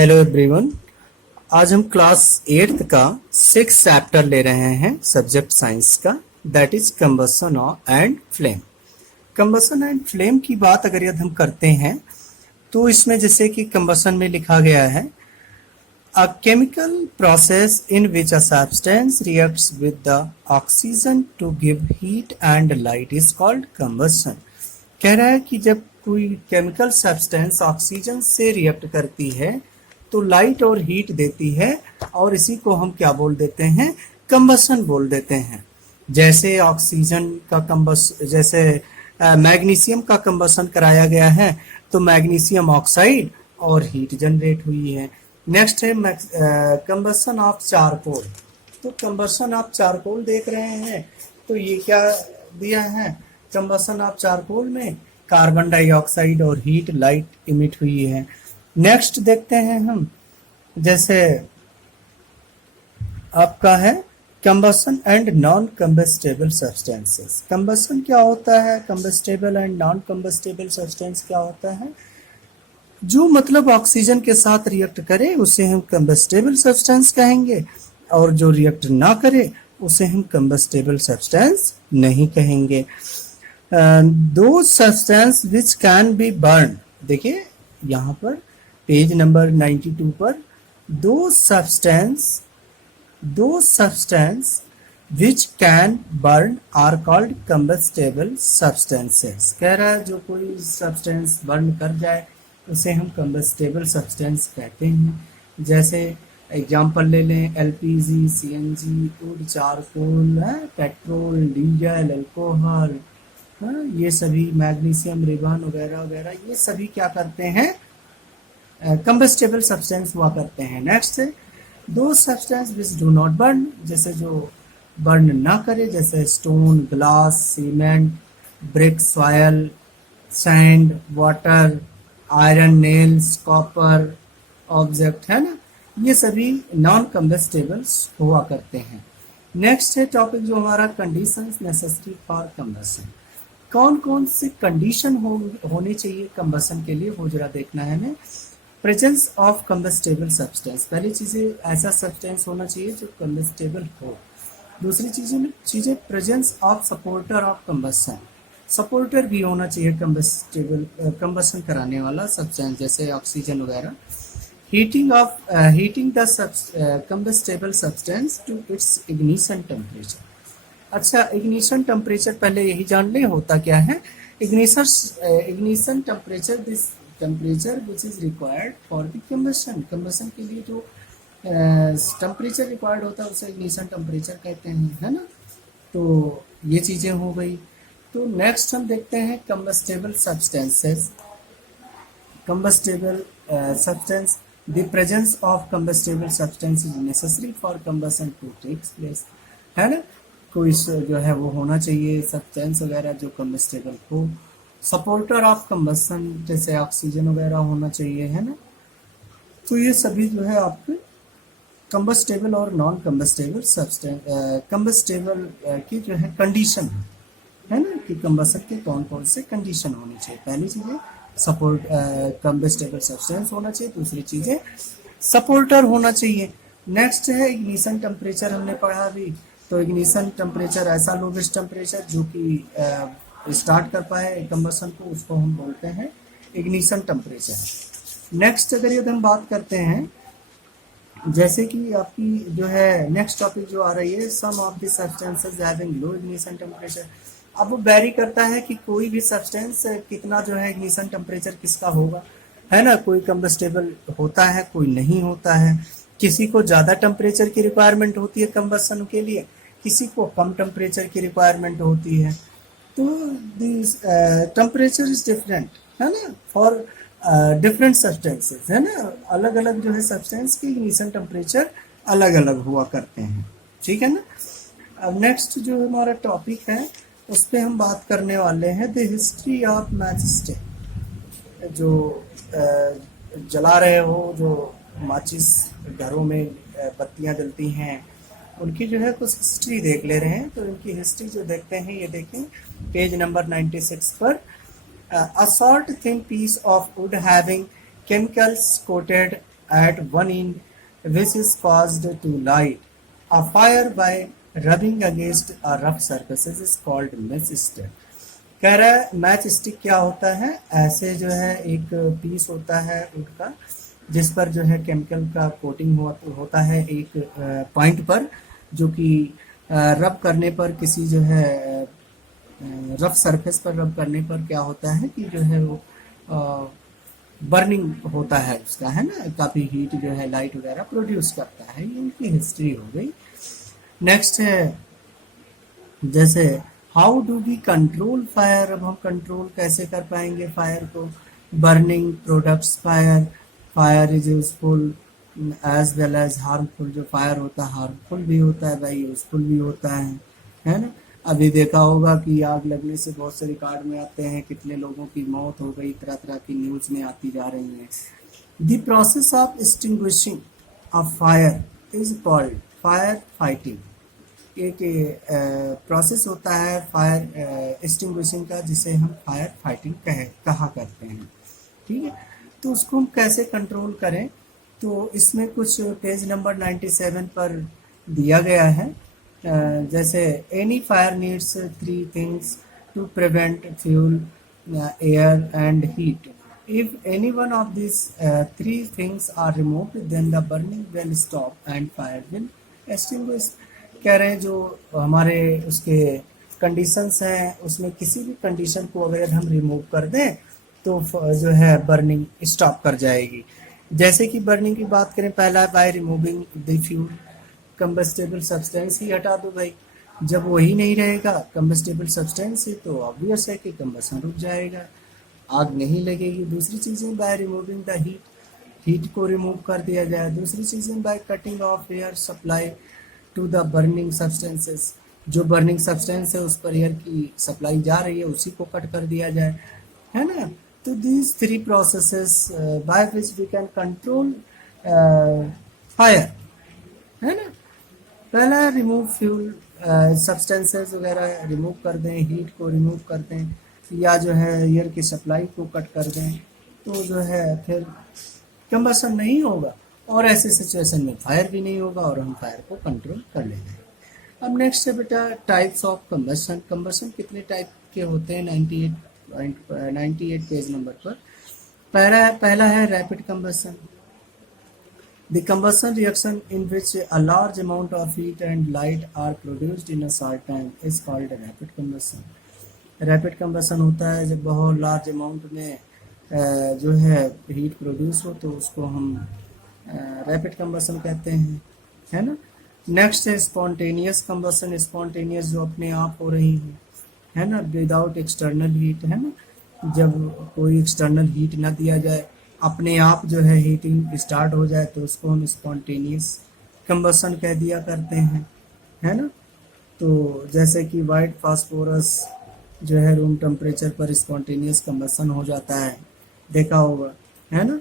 Hello everyone. आज हम class 8th का 6th चैप्टर ले रहे हैं सब्जेक्ट साइंस का, that is combustion and flame. Combustion and flame की बात अगर यदि हम करते हैं तो इसमें जैसे कि कंबसन में लिखा गया है, a chemical process in which a substance reacts with the oxygen to give heat and light is called combustion. कह रहा है कि जब कोई केमिकल सब्सटेंस ऑक्सीजन से रिएक्ट करती है तो लाइट और हीट देती है, और इसी को हम क्या बोल देते हैं, कंबसन बोल देते हैं। जैसे ऑक्सीजन का जैसे मैग्नीशियम का कंबसन कराया गया है तो मैग्नीशियम ऑक्साइड और हीट जनरेट हुई है। नेक्स्ट है कंबसन ऑफ चारकोल। तो कंबसन ऑफ चारकोल देख रहे हैं तो ये क्या दिया है, कंबसन ऑफ चारकोल में कार्बन डाइऑक्साइड और हीट लाइट इमिट हुई है। नेक्स्ट देखते हैं हम, जैसे आपका है combustion and non combustible substances. Combustion क्या होता है, combustible and non combustible substance क्या होता है, जो मतलब ऑक्सीजन के साथ रिएक्ट करे उसे हम कंबस्टेबल सब्सटेंस कहेंगे, और जो रिएक्ट ना करे उसे हम कंबस्टेबल सब्सटेंस नहीं कहेंगे। Those substance which can be burn, देखिए यहाँ पर पेज नंबर 92 पर those substance which can burn are called combustible substances. कह रहा है जो कोई सब्सटेंस बर्न कर जाए उसे हम कंबस्टेबल सब्सटेंस कहते हैं। जैसे एग्जाम्पल ले लें, LPG, CNG, would, charcoal, petrol, diesel, alcohol, ये सभी मैग्नीशियम, रिबन वगैरह वगैरह, ये सभी क्या करते हैं, कंबस्टेबल सब्सटेंस हुआ करते हैं। नेक्स्ट है दो substance which do not burn, जैसे जो बर्न ना करे, जैसे stone, glass, cement, brick, soil, sand, water, iron, nails, copper object, है ना, ये सभी नॉन कंबस्टेबल्स हुआ करते हैं। नेक्स्ट है टॉपिक जो हमारा कंडीशंस नेसेसरी फॉर कंबसन। कौन कौन से कंडीशन होने चाहिए कंबसन के लिए, वो जरा देखना है हमें। प्रेजेंस ऑफ कंबस्टेबल सब्सटेंस, पहली चीज़ें ऐसा सब्सटेंस होना चाहिए जो कंबस्टेबल हो। दूसरी चीज़ें presence of supporter of combustion, supporter भी होना चाहिए कंबसन कराने वाला सब्सटेंस, जैसे ऑक्सीजन वगैरह। Heating the combustible substance to its ignition temperature. अच्छा, इग्निशन टेम्परेचर पहले यही जान ले होता क्या है। Ignition temperature, this temperature which is required for the combustion. Combustion के लिए जो टेम्परेचर रिक्वायर्ड होता है उसे इग्निशन टेम्परेचर कहते हैं, है ना। तो ये चीज़ें हो गई। तो नेक्स्ट हम देखते हैं combustible substances. Combustible substance, the presence of combustible substance is necessary for combustion to takes place, है ना। कोई जो है वो होना चाहिए सब्सटेंस वगैरह जो कंबस्टेबल हो। सपोर्टर ऑफ कंबसन जैसे ऑक्सीजन वगैरह होना चाहिए, है ना। तो ये सभी जो है आपके कंबस्टेबल और नॉन कंबस्टेबल सब्सटेंस, कंबस्टेबल की जो है कंडीशन है ना, कि कंबसन के कौन कौन से कंडीशन होनी चाहिए। पहली चीज़ें सपोर्ट कंबस्टेबल सब्सटेंस होना चाहिए, दूसरी चीज़ें सपोर्टर होना चाहिए। नेक्स्ट है इग्निशन टेम्परेचर, हमने पढ़ा अभी। तो इग्निशन टेम्परेचर ऐसा लोवेस्ट टेम्परेचर जो कि स्टार्ट कर पाए कंबसन को, उसको हम बोलते हैं इग्निशन टेम्परेचर। नेक्स्ट अगर यदि हम बात करते हैं, जैसे कि आपकी जो है नेक्स्ट टॉपिक जो आ रही है, some of the substances having low ignition temperature. अब वो वेरी करता है कि कोई भी सब्सटेंस कितना जो है इग्निशन टेम्परेचर किसका होगा, है ना। कोई कंबस्टेबल होता है, कोई नहीं होता है। किसी को ज़्यादा टेम्परेचर की रिक्वायरमेंट होती है कंबसन के लिए, किसी को कम टेम्परेचर की रिक्वायरमेंट होती है। तो दिस टेम्परेचर इज डिफरेंट, है ना, फॉर डिफरेंट सब्सटेंसेस, है ना। अलग अलग जो है सब्सटेंस की इग्निशन टेम्परेचर अलग अलग हुआ करते हैं, ठीक है ना। अब नेक्स्ट जो हमारा टॉपिक है उस पर हम बात करने वाले हैं the history of match stick. जो जला रहे हो, जो माचिस घरों में बत्तियां जलती हैं, उनकी जो है कुछ हिस्ट्री देख ले रहे हैं। तो इनकी हिस्ट्री जो देखते हैं, ये देखें पेज नंबर 96 पर। A short thin piece of wood having chemicals coated at one end which is caused to light a fire by rubbing against a rough surfaces is called match stick। कह रहा है match stick क्या होता है, ऐसे जो है एक पीस होता है वुड का जिस पर जो है केमिकल का कोटिंग होता है एक पॉइंट पर, जो कि रब करने पर किसी जो है रफ सरफेस पर रब करने पर क्या होता है कि जो है वो बर्निंग होता है उसका, है ना, काफ़ी हीट जो है लाइट वगैरह प्रोड्यूस करता है। ये उनकी हिस्ट्री हो गई। नेक्स्ट है जैसे how do we control fire. अब हम कंट्रोल कैसे कर पाएंगे फायर को। Burning products fire, fire is useful as well as harmful. जो फायर होता है हार्मफुल भी होता है भाई, यूजफुल भी होता है ना। अभी देखा होगा कि आग लगने से बहुत से रिकॉर्ड में आते हैं कितने लोगों की मौत हो गई, तरह तरह की न्यूज में आती जा रही है। The process of extinguishing a fire is called fire fighting. एक प्रोसेस होता है फायर एक्सटिंग्विशिंग का जिसे हम फायर फाइटिंग कहा करते हैं, ठीक है। तो उसको हम कैसे कंट्रोल करें, तो इसमें कुछ पेज नंबर 97 पर दिया गया है। जैसे any fire needs 3 things to prevent fuel, air and heat. If any one of this 3 things are removed then the burning will stop and fire will extinguish. कह रहे हैं जो हमारे उसके कंडीशंस हैं उसमें किसी भी कंडीशन को अगर हम रिमूव कर दें तो जो है बर्निंग स्टॉप कर जाएगी। जैसे कि बर्निंग की बात करें, पहला by removing the fuel, combustible substance ही हटा दो भाई। जब वही नहीं रहेगा कंबस्टेबल सब्सटेंस ही, तो ऑब्वियस है कि कंबसन रुक जाएगा, आग नहीं लगेगी। दूसरी चीज़ें by removing the heat, heat को रिमूव कर दिया जाए। दूसरी चीज़ें by cutting off air supply to the burning substances, जो बर्निंग सब्सटेंस है उस पर एयर की सप्लाई जा रही है उसी को कट कर दिया जाए, है ना। तो these 3 processes by which we can control fire, है ना। पहला रिमूव फ्यूल, सब्सटेंसेस वगैरह रिमूव कर दें, हीट को रिमूव कर दें या जो है एयर की सप्लाई को कट कर दें, तो जो है फिर कंबसन नहीं होगा और ऐसे सिचुएशन में फायर भी नहीं होगा और हम फायर को कंट्रोल कर लेंगे। अब नेक्स्ट है बेटा टाइप्स ऑफ कंबसन। कंबसन कितने टाइप के होते हैं 98 पेज नंबर पर। पहला है rapid combustion. The combustion reaction in which a large amount of heat and light are produced in a short time is called rapid combustion। Rapid combustion होता है जब बहुत लार्ज अमाउंट में जो है हीट प्रोड्यूस हो तो उसको हम रैपिड कंबसन कहते हैं, है ना। नेक्स्ट है स्पॉन्टेनियस कंबसन। स्पॉन्टेनियस जो अपने आप हो रही है ना, विदाउट एक्सटर्नल हीट, है ना। जब कोई एक्सटर्नल हीट ना दिया जाए, अपने आप जो है हीटिंग स्टार्ट हो जाए तो उसको हम स्पॉन्टेनियस कंबसन कह दिया करते हैं, है ना। तो जैसे कि वाइट फास्फोरस जो है रूम टेम्परेचर पर स्पॉन्टेनियस कंबसन हो जाता है, देखा होगा, है ना।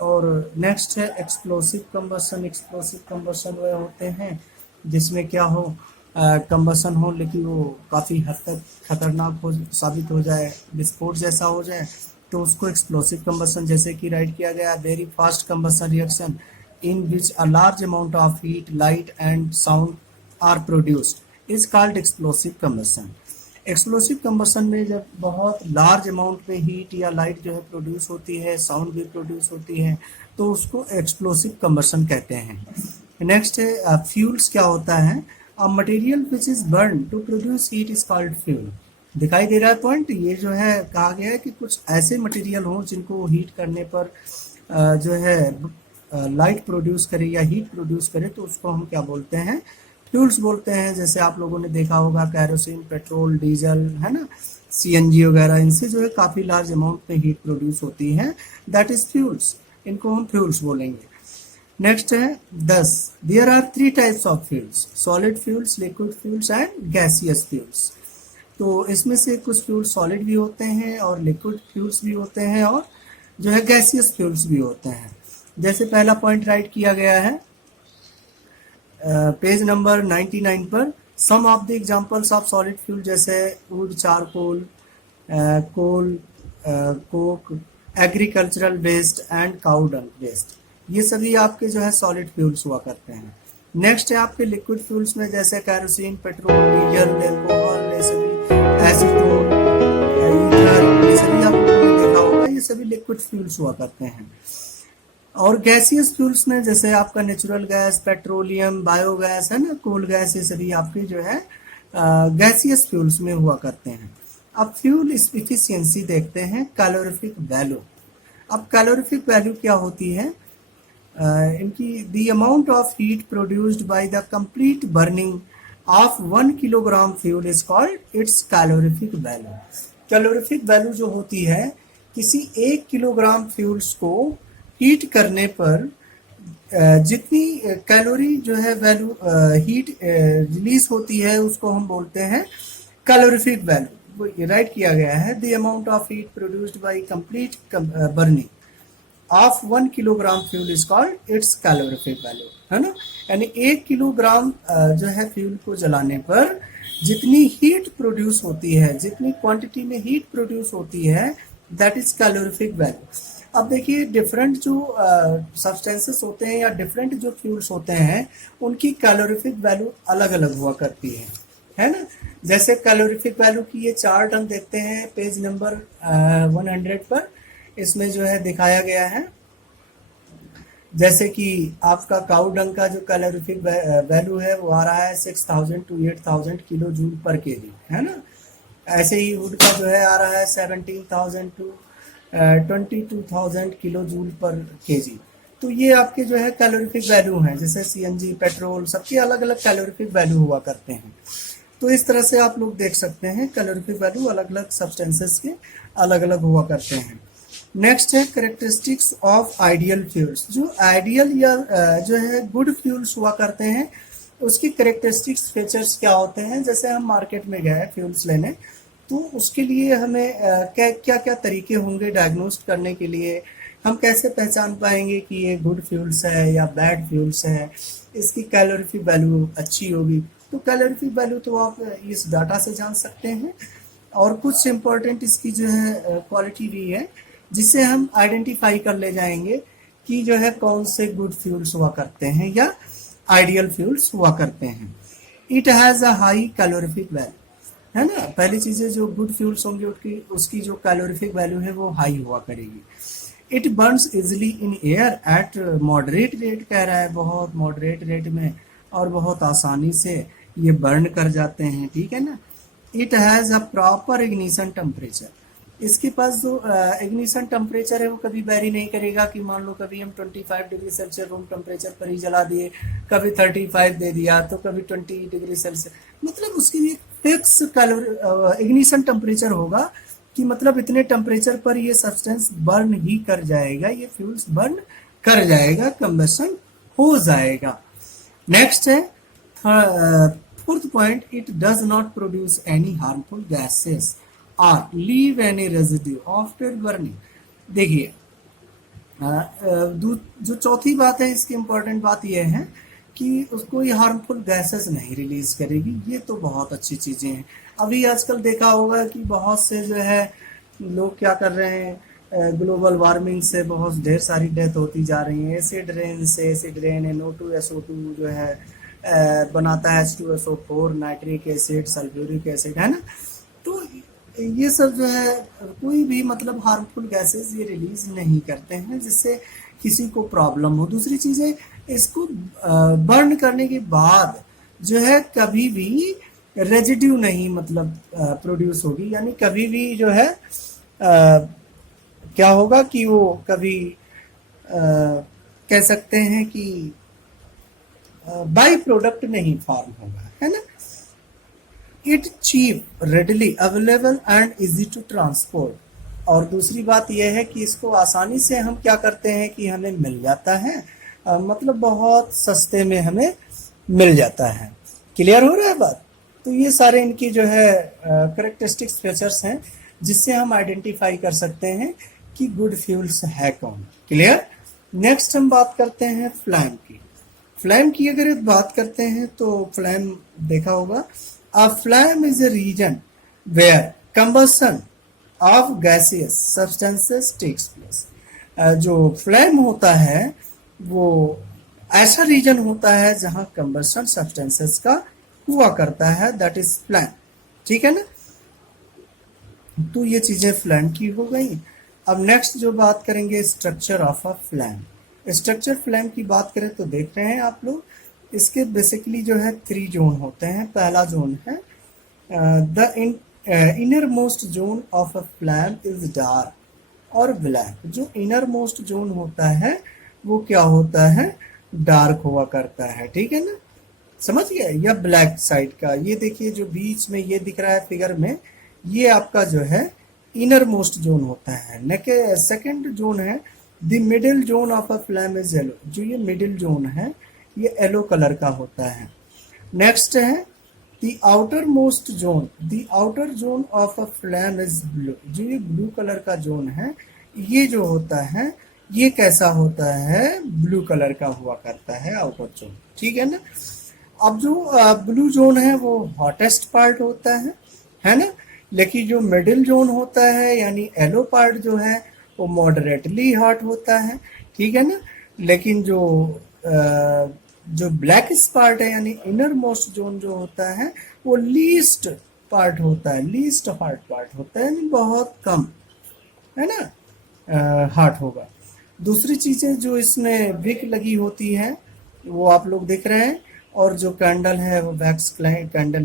और नेक्स्ट है एक्सप्लोसिव कंबसन। एक्सप्लोसिव कंबसन वह होते हैं जिसमें क्या हो कंबसन हो लेकिन वो काफ़ी हद तक खतरनाक साबित हो जाए, विस्फोट जैसा हो जाए, तो उसको एक्सप्लोसिव कंबसन, जैसे कि राइट किया गया very fast combustion reaction in which a large amount of heat light and sound are produced is called explosive combustion. Explosive combustion में जब बहुत लार्ज अमाउंट में हीट या लाइट जो है प्रोड्यूस होती है, साउंड भी प्रोड्यूस होती है, तो उसको एक्सप्लोसिव कंबसन कहते हैं। नेक्स्ट है फ्यूल्स। क्या होता है, a material which is burn to produce heat is called fuel. दिखाई दे रहा है पॉइंट, ये जो है कहा गया है कि कुछ ऐसे मटेरियल हों जिनको हीट करने पर जो है लाइट प्रोड्यूस करे या हीट प्रोड्यूस करे, तो उसको हम क्या बोलते हैं, फ्यूल्स बोलते हैं। जैसे आप लोगों ने देखा होगा कैरोसिन, पेट्रोल, डीजल, है ना, सीएनजी वगैरह, इनसे जो है काफ़ी लार्ज अमाउंट में हीट प्रोड्यूस होती है, दैट इज फ्यूल्स, इनको हम फ्यूल्स बोलेंगे। नेक्स्ट है 10 there are 3 types of fuels, solid fuels, liquid fuels and gaseous fuels. तो इसमें से कुछ फ्यूल सॉलिड भी होते हैं और लिक्विड फ्यूल्स भी होते हैं और जो है गैसियस फ्यूल्स भी होते हैं। जैसे पहला पॉइंट राइट किया गया है पेज नंबर 99 पर, some of the examples of solid fuel जैसे wood, charcoal, coal, coke agricultural waste and cow dung waste, ये सभी आपके जो है सॉलिड फ्यूल्स हुआ करते हैं। नेक्स्ट है आपके लिक्विड फ्यूल्स में जैसे कैरोसिन, पेट्रोल, डीजल, अल्कोहल, ये सभी एसीटोन, ईथर, ये सभी आप लोगों ने देखा होगा, ये सभी लिक्विड फ्यूल्स हुआ करते हैं। और गैसियस फ्यूल्स में जैसे आपका नेचुरल गैस, पेट्रोलियम, बायोगैस है ना, कोल गैस, ये सभी आपके जो है गैसियस फ्यूल्स में हुआ करते हैं। अब फ्यूल इफिशियंसी देखते हैं, कैलोरीफिक वैल्यू। अब कैलोरीफिक वैल्यू क्या होती है इनकी? The amount of heat produced by the complete burning of 1 kilogram fuel is called its calorific value. Calorific value जो होती है किसी 1 किलोग्राम फ्यूल्स को हीट करने पर जितनी कैलोरी जो है वैल्यू हीट रिलीज होती है उसको हम बोलते हैं कैलोरीफिक वैल्यू। वो राइट किया गया है, the amount of heat produced by complete burning of 1 kilogram fuel is called its calorific value, है ना। यानी 1 किलोग्राम जो है फ्यूल को जलाने पर जितनी हीट प्रोड्यूस होती है, जितनी क्वांटिटी में हीट प्रोड्यूस होती है, दैट इज कैलोरीफिक वैल्यू। अब देखिए डिफरेंट जो सब्सटेंसेस होते हैं या डिफरेंट जो फ्यूल्स होते हैं उनकी कैलोरीफिक वैल्यू अलग अलग हुआ करती है ना। जैसे कैलोरीफिक वैल्यू की ये चार्ट हम देखते हैं पेज नंबर 100 पर, इसमें जो है दिखाया गया है। जैसे कि आपका काउ डंग का जो कैलोरीफिक वैल्यू है वो आ रहा है 6000 to 8000 किलो जूल पर केजी, है ना। ऐसे ही वुड का जो है आ रहा है 17000 to 22,000 किलो जूल पर केजी। तो ये आपके जो है कैलोरीफिक वैल्यू हैं। जैसे सीएनजी, पेट्रोल, सबके अलग अलग कैलोरीफिक वैल्यू हुआ करते हैं। तो इस तरह से आप लोग देख सकते हैं कैलोरीफिक वैल्यू अलग अलग सब्सटेंसेस के अलग अलग हुआ करते हैं। नेक्स्ट है कैरेक्टरिस्टिक्स ऑफ आइडियल फ्यूल्स। जो आइडियल या जो है गुड फ्यूल्स हुआ करते हैं उसकी कैरेक्टरिस्टिक्स फीचर्स क्या होते हैं। जैसे हम मार्केट में गए फ्यूल्स लेने, तो उसके लिए हमें क्या क्या तरीके होंगे डायग्नोस्ट करने के लिए, हम कैसे पहचान पाएंगे कि ये गुड फ्यूल्स है या बैड फ्यूल्स है, इसकी कैलोरीफिक वैल्यू अच्छी होगी। तो कैलोरीफिक वैल्यू तो आप इस डाटा से जान सकते हैं। और कुछ इम्पोर्टेंट इसकी जो है क्वालिटी भी है जिससे हम आइडेंटिफाई कर ले जाएंगे कि जो है कौन से गुड फ्यूल्स हुआ करते हैं या आइडियल फ्यूल्स हुआ करते हैं। It has a high calorific value, है ना। पहली चीज़ें जो गुड फ्यूल्स होंगी उसकी जो कैलोरीफिक वैल्यू है वो हाई हुआ करेगी। It Burns easily in air at moderate rate, कह रहा है बहुत मॉडरेट रेट में और बहुत आसानी से ये बर्न कर जाते हैं, ठीक है ना। It has a proper ignition temperature, इसके पास जो इग्निशन टेम्परेचर है वो कभी वेरी नहीं करेगा कि मान लो कभी हम 25 डिग्री सेल्सियस रूम टेम्परेचर पर ही जला दिए, कभी 35 दे दिया तो कभी 20 डिग्री सेल्सियस, मतलब उसकी भी फिक्स इग्निशन टेम्परेचर होगा कि मतलब इतने टेम्परेचर पर ये सब्सटेंस बर्न ही कर जाएगा, ये फ्यूल्स बर्न कर जाएगा, कंबशन हो जाएगा। नेक्स्ट है fourth point, it does not produce any harmful gases और leave any residue after burning. देखिए जो चौथी बात है इसकी इम्पोर्टेंट बात यह है कि उसको ये हार्मफुल गैसेस नहीं रिलीज करेगी। ये तो बहुत अच्छी चीज़ें हैं। अभी आजकल देखा होगा कि बहुत से जो है लोग क्या कर रहे हैं, ग्लोबल वार्मिंग से बहुत ढेर सारी डेथ होती जा रही है। एसिड रेन से, एसिड रेन NO2SO2 जो है बनाता है H2SO4, nitric acid, sulphuric acid, है ना। तो ये सब जो है कोई भी मतलब हार्मफुल गैसेस ये रिलीज नहीं करते हैं जिससे किसी को प्रॉब्लम हो। दूसरी चीज़ है इसको बर्न करने के बाद जो है कभी भी रेजिड्यू नहीं मतलब प्रोड्यूस होगी, यानी कभी भी जो है क्या होगा कि वो कभी कह सकते हैं कि बाई प्रोडक्ट नहीं फॉर्म होगा, है ना। It cheap, readily available and easy to transport. और दूसरी बात यह है कि इसको आसानी से हम क्या करते हैं कि हमें मिल जाता है, मतलब बहुत सस्ते में हमें मिल जाता है। क्लियर हो रहा है बात। तो ये सारे इनकी जो है करेक्टरिस्टिक्स फीचर्स हैं जिससे हम आइडेंटिफाई कर सकते हैं कि गुड फ्यूल्स है कौन। क्लियर। नेक्स्ट हम बात करते हैं फ्लैम की। फ्लैम की अगर बात करते हैं तो फ्लैम देखा होगा, a flame is a region where combustion of gaseous substances takes place. जो फ्लेम होता है वो ऐसा रीजन होता है जहां कंबशन सब्सटेंसेस का हुआ करता है, दैट इज फ्लैम। ठीक है ना। तो ये चीजें फ्लैम की हो गई। अब नेक्स्ट जो बात करेंगे structure of a flame. Structure flame की बात करें तो देख रहे हैं आप लोग, इसके बेसिकली जो है 3 जोन होते हैं। पहला जोन है the inner most zone of a flame is dark और ब्लैक। जो इनर मोस्ट जोन होता है वो क्या होता है, डार्क हुआ करता है। ठीक है ना, समझ गए। या ब्लैक साइड का, ये देखिए जो बीच में ये दिख रहा है फिगर में, ये आपका जो है इनर मोस्ट जोन होता है। सेकंड जोन है the middle zone of a flame is yellow. जो ये मिडिल जोन है ये येलो कलर का होता है। नेक्स्ट है the outer most zone, the outer zone of a flame is blue. जो ये ब्लू कलर का जोन है, ये जो होता है ये कैसा होता है, ब्लू कलर का हुआ करता है आउटर जोन। ठीक है ना। अब जो ब्लू जोन है वो हॉटेस्ट पार्ट होता है ना। लेकिन जो मिडिल जोन होता है यानी येलो पार्ट जो है वो मॉडरेटली हॉट होता है। ठीक है ना। लेकिन जो ब्लैक पार्ट है यानी इनर मोस्ट जोन जो होता है वो लीस्ट पार्ट होता है, लीस्ट हॉट पार्ट होता है, यानी बहुत कम, है ना, हॉट होगा। दूसरी चीजें जो इसमें विक लगी होती है वो आप लोग देख रहे हैं, और जो कैंडल है वो वैक्स कैंडल